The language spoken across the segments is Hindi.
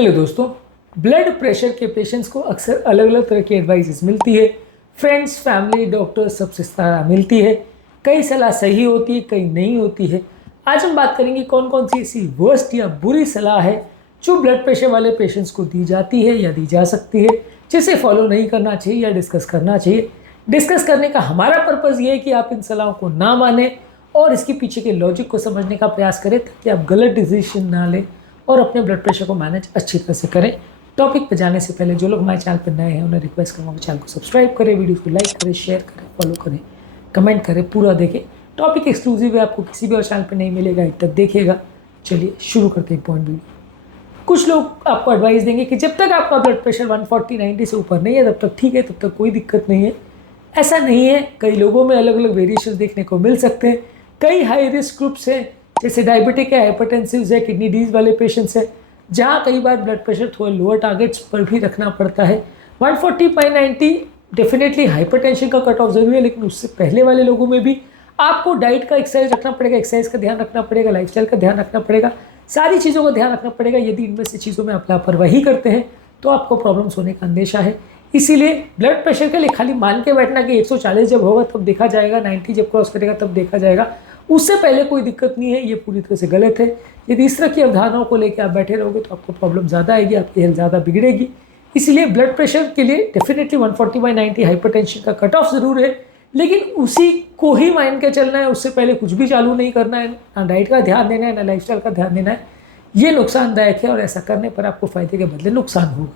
हेलो दोस्तों, ब्लड प्रेशर के पेशेंट्स को अक्सर अलग अलग तरह की एडवाइसेस मिलती है। फ्रेंड्स, फैमिली, डॉक्टर सबसे सलाह मिलती है। कई सलाह सही होती है, कई नहीं होती है। आज हम बात करेंगे कौन कौन सी ऐसी वर्स्ट या बुरी सलाह है जो ब्लड प्रेशर वाले पेशेंट्स को दी जाती है या दी जा सकती है, जिसे फॉलो नहीं करना चाहिए या डिस्कस करना चाहिए। डिस्कस करने का हमारा पर्पज़ ये है कि आप इन सलाहों को ना मानें और इसके पीछे के लॉजिक को समझने का प्रयास करें ताकि आप गलत डिसीजन ना लें और अपने ब्लड प्रेशर को मैनेज अच्छी तरह से करें। टॉपिक पर जाने से पहले जो लोग हमारे चैनल पर नए हैं उन्हें रिक्वेस्ट करूँगा चैनल को सब्सक्राइब करें, वीडियो को लाइक करें, शेयर करें, फॉलो करें, कमेंट करें, पूरा देखें। टॉपिक एक्सक्लूसिव है, आपको किसी भी और चैनल पर नहीं मिलेगा, एक तक देखिएगा। चलिए शुरू करते हैं पॉइंट वीडियो। कुछ लोग आपको एडवाइस देंगे कि जब तक आपका ब्लड प्रेशर 140/90 से ऊपर नहीं है तब तक ठीक है, तब तक कोई दिक्कत नहीं है। ऐसा नहीं है, कई लोगों में अलग अलग वेरिएशन देखने को मिल सकते हैं। कई हाई रिस्क ग्रुप्स हैं, जैसे डायबिटिक है, हाइपरटेंसिव है, किडनी डिजीज वाले पेशेंट्स हैं, जहाँ कई बार ब्लड प्रेशर थोड़े लोअर टारगेट्स पर भी रखना पड़ता है। 140/90 डेफिनेटली हाइपरटेंशन का कट ऑफ जरूरी है, लेकिन उससे पहले वाले लोगों में भी आपको डाइट का एक्सरसाइज रखना पड़ेगा, एक्सरसाइज का ध्यान रखना पड़ेगा, लाइफस्टाइल का ध्यान रखना पड़ेगा, सारी चीज़ों का ध्यान रखना पड़ेगा। यदि इनमें से चीज़ों में आप लापरवाही करते हैं तो आपको प्रॉब्लम्स होने का अंदेशा है। इसीलिए ब्लड प्रेशर के लिए खाली मान के बैठना कि 140 जब होगा तब देखा जाएगा, 90 जब क्रॉस करेगा तब देखा जाएगा, उससे पहले कोई दिक्कत नहीं है, ये पूरी तरह से गलत है। यदि इस तरह की अवधारणाओं को लेकर आप बैठे रहोगे तो आपको प्रॉब्लम ज़्यादा आएगी, आपकी हेल्थ ज़्यादा बिगड़ेगी। इसलिए ब्लड प्रेशर के लिए डेफिनेटली 140/90 हाइपरटेंशन का कट ऑफ ज़रूर है, लेकिन उसी को ही मान के चलना है। उससे पहले कुछ भी चालू नहीं करना है, ना डाइट का ध्यान देना है, ना लाइफस्टाइल का ध्यान देना है। ये नुकसानदायक है और ऐसा करने पर आपको फ़ायदे के बदले नुकसान होगा।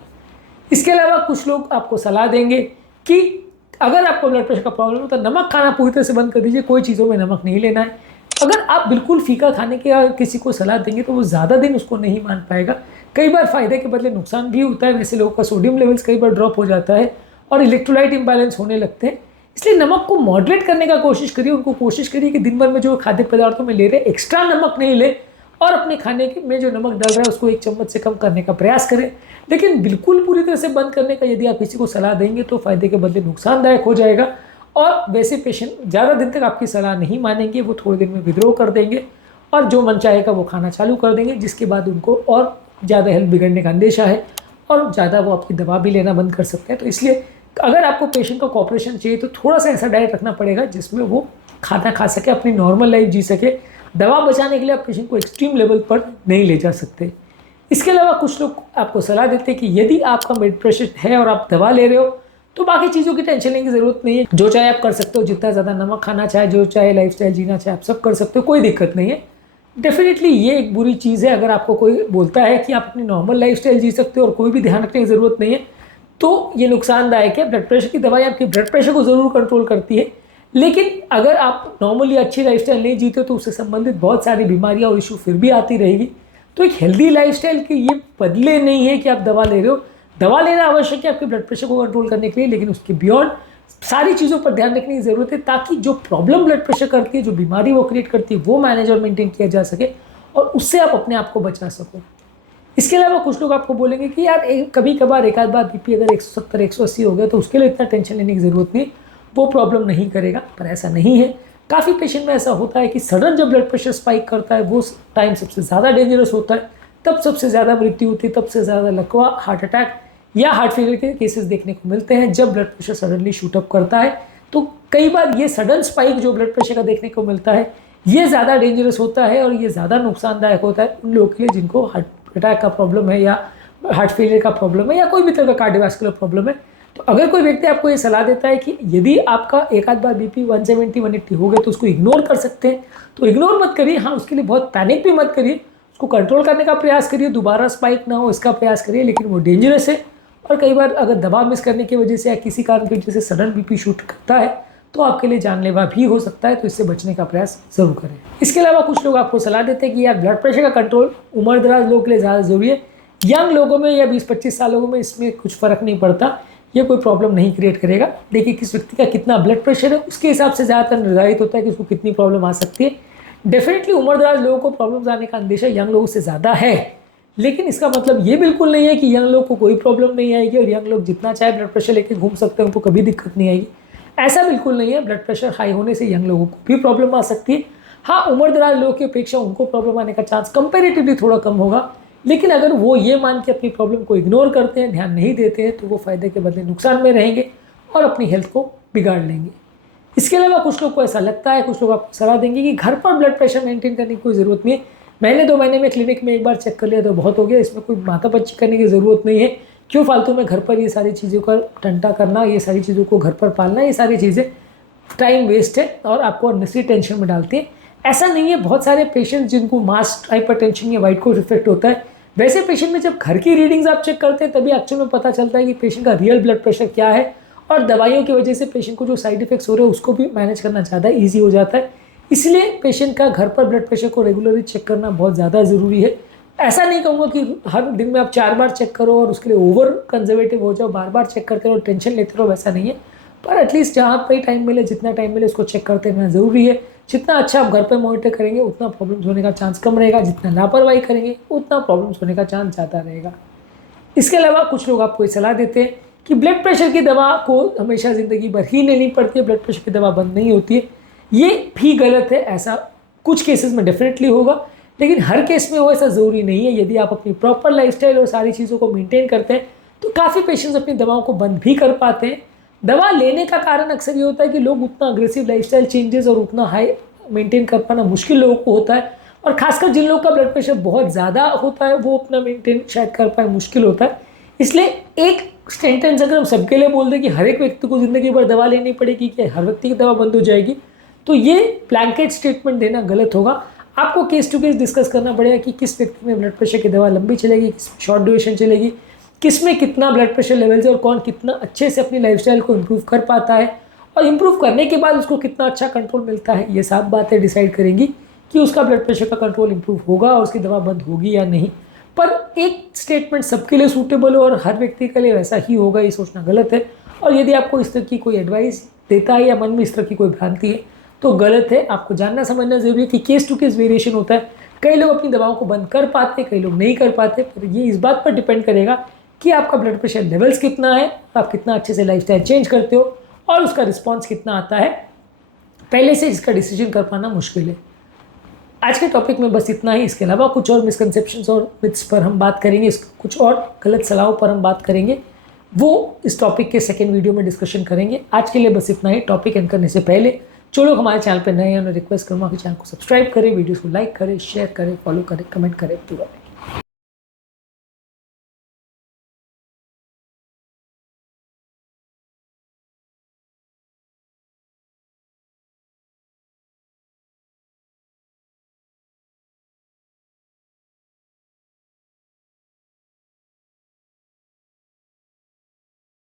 इसके अलावा कुछ लोग आपको सलाह देंगे कि अगर आपको ब्लड प्रेशर का प्रॉब्लम हो तो नमक खाना पूरी तरह से बंद कर दीजिए, कोई चीज़ों में नमक नहीं लेना है। अगर आप बिल्कुल फीका खाने के किसी को सलाह देंगे तो वो ज़्यादा दिन उसको नहीं मान पाएगा। कई बार फ़ायदे के बदले नुकसान भी होता है। वैसे लोगों का सोडियम लेवल्स कई बार ड्रॉप हो जाता है और इलेक्ट्रोलाइट इम्बैलेंस होने लगते हैं। इसलिए नमक को मॉडरेट करने का कोशिश करिए। उनको कोशिश करिए कि दिन भर में जो खाद्य पदार्थों में ले रहे हैं एक्स्ट्रा नमक नहीं ले और अपने खाने में जो नमक डल रहा है उसको 1 चम्मच से कम करने का प्रयास करें। लेकिन बिल्कुल पूरी तरह से बंद करने का यदि आप किसी को सलाह देंगे तो फ़ायदे के बदले नुकसानदायक हो जाएगा। और वैसे पेशेंट ज़्यादा दिन तक आपकी सलाह नहीं मानेंगे, वो थोड़े दिन में विद्रोह कर देंगे और जो मन चाहेगा वो खाना चालू कर देंगे, जिसके बाद उनको और ज़्यादा हेल्थ बिगड़ने का अंदेशा है और ज़्यादा वो आपकी दवा भी लेना बंद कर सकते हैं। तो इसलिए अगर आपको पेशेंट का कोऑपरेशन चाहिए तो थोड़ा सा ऐसा डाइट रखना पड़ेगा जिसमें वो खाना खा सके, अपनी नॉर्मल लाइफ जी सके। दवा बचाने के लिए आप पेशेंट को एक्सट्रीम लेवल पर नहीं ले जा सकते। इसके अलावा कुछ लोग आपको सलाह देते हैं कि यदि आपका ब्लड प्रेशर है और आप दवा ले रहे हो तो बाकी चीज़ों की टेंशन लेने की ज़रूरत नहीं है। जो चाहे आप कर सकते हो, जितना ज़्यादा नमक खाना चाहे, जो चाहे लाइफस्टाइल जीना चाहे, आप सब कर सकते हो, कोई दिक्कत नहीं है। डेफिनेटली ये एक बुरी चीज़ है। अगर आपको कोई बोलता है कि आप अपनी नॉर्मल लाइफस्टाइल जी सकते हो और कोई भी ध्यान रखने की ज़रूरत नहीं है तो ये नुकसानदायक है। ब्लड प्रेशर की दवाई आपकी ब्लड प्रेशर को ज़रूर कंट्रोल करती है, लेकिन अगर आप नॉर्मली अच्छी लाइफस्टाइल नहीं जीते तो उससे संबंधित बहुत सारी बीमारियां और इशू फिर भी आती रहेगी। तो एक हेल्दी लाइफस्टाइल के ये बदले नहीं है कि आप दवा ले रहे हो। दवा लेना आवश्यक है आपके ब्लड प्रेशर को कंट्रोल करने के लिए, लेकिन उसके बियॉन्ड सारी चीज़ों पर ध्यान रखने की ज़रूरत है ताकि जो प्रॉब्लम ब्लड प्रेशर करती है, जो बीमारी वो क्रिएट करती है, वो मैनेज और मेंटेन किया जा सके और उससे आप अपने आप को बचा सको। इसके अलावा कुछ लोग आपको बोलेंगे कि यार कभी कभार एक आध बार बीपी अगर 170-180 हो गया तो उसके लिए इतना टेंशन लेने की ज़रूरत नहीं, वो प्रॉब्लम नहीं करेगा। पर ऐसा नहीं है। काफ़ी पेशेंट में ऐसा होता है कि सडन जब ब्लड प्रेशर स्पाइक करता है वो टाइम सबसे ज़्यादा डेंजरस होता है, तब सबसे ज़्यादा मृत्यु होती है, तब से ज़्यादा लकवा, हार्ट अटैक या हार्ट फेलियर के केसेस देखने को मिलते हैं जब blood pressure suddenly shoot up करता है। तो कई बार ये सडन स्पाइक जो ब्लड प्रेशर का देखने को मिलता है ये ज़्यादा डेंजरस होता है और ये ज़्यादा नुकसानदायक होता है उन लोगों के लिए जिनको हार्ट अटैक का प्रॉब्लम है या हार्ट फेलियर का प्रॉब्लम है या कोई भी तरह का कार्डियोवैस्कुलर प्रॉब्लम है। तो अगर कोई व्यक्ति आपको ये सलाह देता है कि यदि आपका एक आध बार बीपी 170-180 हो गया तो उसको इग्नोर कर सकते हैं, तो इग्नोर मत करिए। हाँ, उसके लिए बहुत पैनिक भी मत करिए, उसको कंट्रोल करने का प्रयास करिए, दोबारा स्पाइक ना हो इसका प्रयास करिए, लेकिन वो डेंजरस है। और कई बार अगर दवा मिस करने की वजह से या किसी कारण की वजह से सडन बीपी शूट करता है तो आपके लिए जानलेवा भी हो सकता है, तो इससे बचने का प्रयास जरूर करें। इसके अलावा कुछ लोग आपको सलाह देते हैं कि यार ब्लड प्रेशर का कंट्रोल उम्रदराज लोगों के लिए ज़्यादा जरूरी है। यंग लोगों में या 20-25 साल लोगों में इसमें कुछ फ़र्क नहीं पड़ता, ये कोई प्रॉब्लम नहीं क्रिएट करेगा। देखिए किस व्यक्ति का कितना ब्लड प्रेशर है उसके हिसाब से ज़्यादातर निर्धारित होता है कि उसको कितनी प्रॉब्लम आ सकती है। डेफिनेटली उम्रदराज लोगों को प्रॉब्लम्स आने का अंदेशा यंग लोगों से ज़्यादा है, लेकिन इसका मतलब ये बिल्कुल नहीं है कि यंग लोग को कोई प्रॉब्लम नहीं आएगी और यंग लोग जितना चाहे ब्लड प्रेशर लेके घूम सकते हैं, उनको कभी दिक्कत नहीं आएगी। ऐसा बिल्कुल नहीं है। ब्लड प्रेशर हाई होने से यंग लोगों को भी प्रॉब्लम आ सकती है। हाँ, उम्रदराज लोगों की अपेक्षा उनको प्रॉब्लम आने का चांस कंपेरेटिवली थोड़ा कम होगा, लेकिन अगर वो ये मान के अपनी प्रॉब्लम को इग्नोर करते हैं, ध्यान नहीं देते हैं, तो वो फ़ायदे के बदले नुकसान में रहेंगे और अपनी हेल्थ को बिगाड़ लेंगे। इसके अलावा कुछ लोग को ऐसा लगता है, कुछ लोग आपको सलाह देंगे कि घर पर ब्लड प्रेशर मेंटेन करने की कोई ज़रूरत नहीं है, महीने 2 महीने में क्लिनिक में एक बार चेक कर लिया तो बहुत हो गया, इसमें कोई माथापच्ची करने की ज़रूरत नहीं है। क्यों फालतू में घर पर ये सारी चीज़ों का टंटा करना, ये सारी चीज़ों को घर पर पालना, ये सारी चीज़ें टाइम वेस्ट है और आपको अननेसेसरी टेंशन में डालती है। ऐसा नहीं है, बहुत सारे पेशेंट जिनको मास हाइपरटेंशन या वाइट कोट इफेक्ट होता है, वैसे पेशेंट में जब घर की रीडिंग्स आप चेक करते हैं तभी एक्चुअल में पता चलता है कि पेशेंट का रियल ब्लड प्रेशर क्या है, और दवाइयों की वजह से पेशेंट को जो साइड इफेक्ट्स हो रहे हैं उसको भी मैनेज करना ज़्यादा ईजी हो जाता है। इसलिए पेशेंट का घर पर ब्लड प्रेशर को रेगुलरली चेक करना बहुत ज़्यादा ज़रूरी है। ऐसा नहीं कहूँगा कि हर दिन में आप 4 बार चेक करो और उसके लिए ओवर कंजर्वेटिव हो जाओ, बार बार चेक करते रहो, टेंशन लेते रहो, वैसा नहीं है। पर एटलीस्ट जहाँ पे टाइम मिले, जितना टाइम मिले उसको चेक करते रहना ज़रूरी है। जितना अच्छा आप घर पर मॉनिटर करेंगे उतना प्रॉब्लम्स होने का चांस कम रहेगा, जितना लापरवाही करेंगे उतना प्रॉब्लम्स होने का चांस ज़्यादा रहेगा। इसके अलावा कुछ लोग आपको ये सलाह देते हैं कि ब्लड प्रेशर की दवा को हमेशा ज़िंदगी भर ही लेनी पड़ती है, ब्लड प्रेशर की दवा बंद नहीं होती है। ये भी गलत है, ऐसा कुछ केसेस में डेफिनेटली होगा, लेकिन हर केस में वो ऐसा ज़रूरी नहीं है। यदि आप अपनी प्रॉपर लाइफस्टाइल और सारी चीज़ों को मेंटेन करते हैं तो काफ़ी पेशेंट्स अपनी दवाओं को बंद भी कर पाते हैं। दवा लेने का कारण अक्सर ये होता है कि लोग उतना अग्रेसिव लाइफस्टाइल चेंजेस और उतना हाई मेंटेन कर पाना मुश्किल लोगों को होता है, और खासकर जिन लोगों का ब्लड प्रेशर बहुत ज़्यादा होता है वो अपना मेंटेन शायद कर पाए मुश्किल होता है। इसलिए एक सेंटेंस अगर हम सबके लिए बोल दें कि हर एक व्यक्ति को ज़िंदगी भर दवा लेनी पड़ेगी, कि हर व्यक्ति की दवा बंद हो जाएगी, तो ये ब्लैंकेट स्टेटमेंट देना गलत होगा। आपको केस टू केस डिस्कस करना पड़ेगा कि किस व्यक्ति में ब्लड प्रेशर की दवा लंबी चलेगी, किस शॉर्ट ड्यूरेशन चलेगी, किस में कितना ब्लड प्रेशर लेवल्स है और कौन कितना अच्छे से अपनी लाइफस्टाइल को इम्प्रूव कर पाता है, और इम्प्रूव करने के बाद उसको कितना अच्छा कंट्रोल मिलता है। ये सब बातें डिसाइड करेंगी कि उसका ब्लड प्रेशर का कंट्रोल इम्प्रूव होगा और उसकी दवा बंद होगी या नहीं। पर एक स्टेटमेंट सबके लिए सूटेबल हो और हर व्यक्ति के लिए वैसा ही होगा, ये सोचना गलत है। और यदि आपको इस तरह की कोई एडवाइस देता है या मन में इस तरह की कोई भ्रांति है तो गलत है। आपको जानना समझना जरूरी है कि केस टू केस वेरिएशन होता है। कई लोग अपनी दवाओं को बंद कर पाते, कई लोग नहीं कर पाते, पर ये इस बात पर डिपेंड करेगा कि आपका ब्लड प्रेशर लेवल्स कितना है, आप कितना अच्छे से लाइफस्टाइल चेंज करते हो और उसका रिस्पॉन्स कितना आता है। पहले से इसका डिसीजन कर पाना मुश्किल है। आज के टॉपिक में बस इतना ही। इसके अलावा कुछ और मिसकंसेप्शंस और मिथ्स पर हम बात करेंगे, कुछ और गलत सलाहों पर हम बात करेंगे, वो इस टॉपिक के सेकेंड वीडियो में डिस्कशन करेंगे। आज के लिए बस इतना ही। टॉपिक एंड करने से पहले जो लोग हमारे चैनल पर नए हैं उन्हें रिक्वेस्ट करूँगा कि चैनल को सब्सक्राइब करें, वीडियोस को लाइक करें, शेयर करें, फॉलो करें, कमेंट करें, पूरा